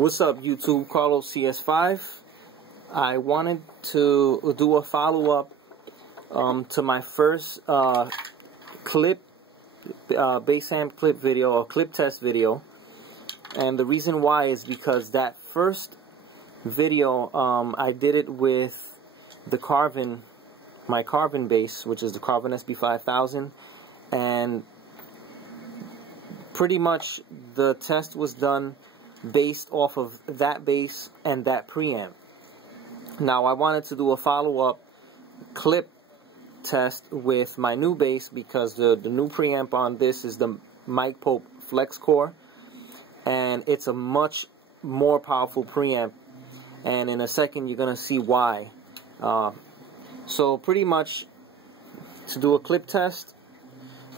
What's up, YouTube? Carlos CS5. I wanted to do a follow-up to my first clip, bass amp clip video, or clip test video. And the reason why is because that first video, I did it with the my Carvin bass, which is the Carvin SB5000, and pretty much the test was done based off of that bass and that preamp. Now I wanted to do a follow-up clip test with my new bass because the new preamp on this is the Mike Pope Flex Core, and it's a much more powerful preamp, and in a second you're gonna see why. So pretty much, to do a clip test,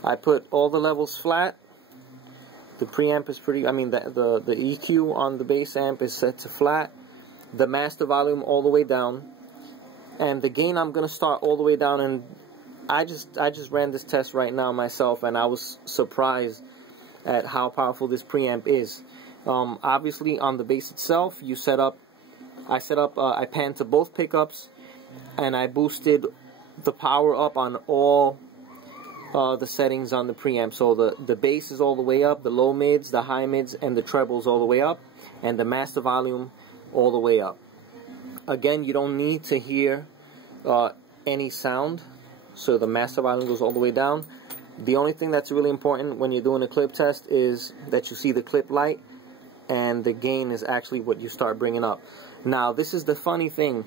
I put all the levels flat. The preamp is pretty, the EQ on the bass amp is set to flat. The master volume all the way down. And the gain I'm going to start all the way down. And I just ran this test right now myself, and I was surprised at how powerful this preamp is. Obviously on the bass itself, I panned to both pickups, and I boosted the power up on all the settings on the preamp. So the bass is all the way up, the low mids, the high mids, and the trebles all the way up, and the master volume all the way up. Again, you don't need to hear any sound, so the master volume goes all the way down. The only thing that's really important when you're doing a clip test is that you see the clip light, and the gain is actually what you start bringing up. Now, this is the funny thing.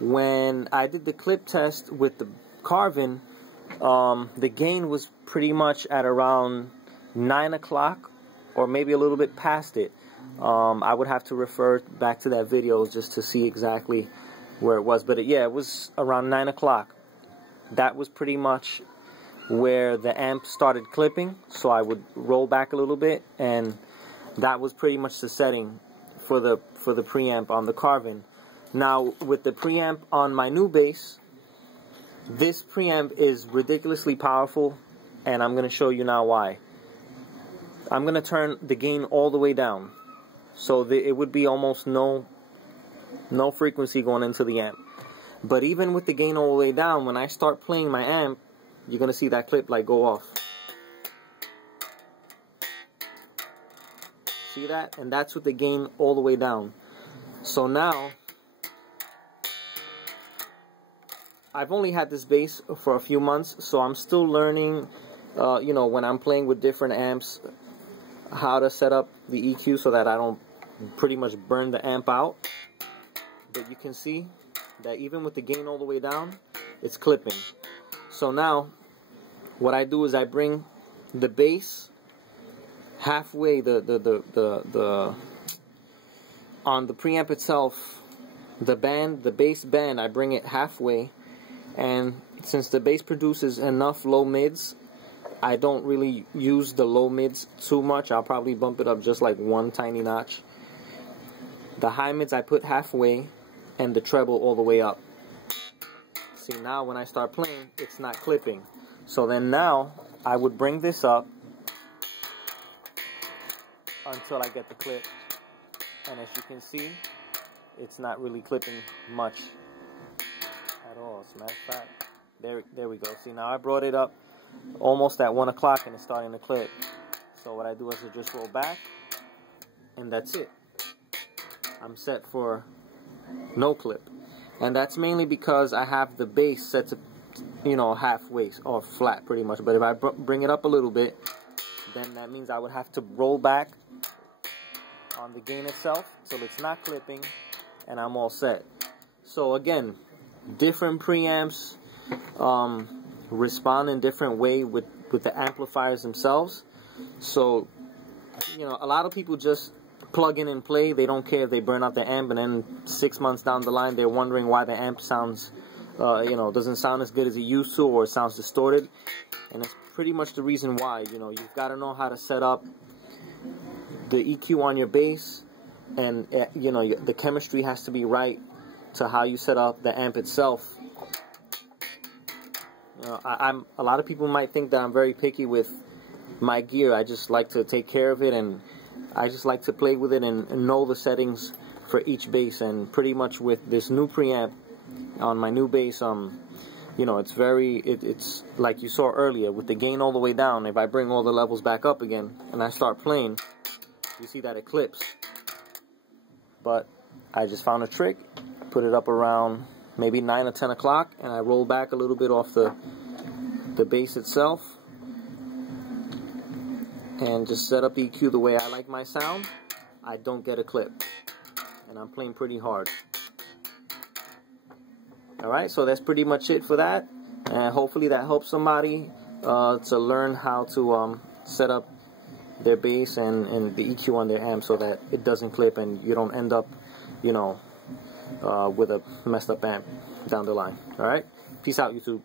When I did the clip test with the Carvin, the gain was pretty much at around 9 o'clock, or maybe a little bit past it. I would have to refer back to that video just to see exactly where it was. But it was around 9 o'clock. That was pretty much where the amp started clipping. So I would roll back a little bit, and that was pretty much the setting for the preamp on the Carvin. Now, with the preamp on my new bass, this preamp is ridiculously powerful, and I'm going to show you now why. I'm going to turn the gain all the way down, so it would be almost no frequency going into the amp. But even with the gain all the way down, when I start playing my amp, you're going to see that clip light go off. See that? And that's with the gain all the way down. So now, I've only had this bass for a few months, so I'm still learning, when I'm playing with different amps, how to set up the EQ so that I don't pretty much burn the amp out. But you can see that even with the gain all the way down, it's clipping. So now, what I do is I bring the bass halfway, on the preamp itself, the bass band, I bring it halfway. And since the bass produces enough low mids, I don't really use the low mids too much. I'll probably bump it up just like one tiny notch. The high mids I put halfway, and the treble all the way up. See, now when I start playing, it's not clipping. So then now, I would bring this up until I get the clip. And as you can see, it's not really clipping much at all. As a matter of fact, there we go. See, now I brought it up almost at 1 o'clock, and it's starting to clip. So what I do is I just roll back, and that's it. I'm set for no clip. And that's mainly because I have the bass set to, halfway or flat pretty much. But if I bring it up a little bit, then that means I would have to roll back on the gain itself till it's not clipping, and I'm all set. So again, different preamps respond in different way with the amplifiers themselves. So, a lot of people just plug in and play. They don't care if they burn out the amp, and then 6 months down the line, they're wondering why the amp sounds, doesn't sound as good as it used to, or it sounds distorted. And it's pretty much the reason why. You've got to know how to set up the EQ on your bass, and the chemistry has to be right to how you set up the amp itself. A lot of people might think that I'm very picky with my gear. I just like to take care of it, and I just like to play with it and know the settings for each bass. And pretty much with this new preamp on my new bass, you know, it's like you saw earlier with the gain all the way down. If I bring all the levels back up again and I start playing, you see that it clips. But I just found a trick. I put it up around maybe 9 or 10 o'clock, and I roll back a little bit off the bass itself, and just set up EQ the way I like my sound. I don't get a clip, and I'm playing pretty hard. Alright, so that's pretty much it for that, and hopefully that helps somebody to learn how to set up their bass and the EQ on their amp so that it doesn't clip and you don't end up, you know, with a messed up amp down the line. Alright, peace out, YouTube.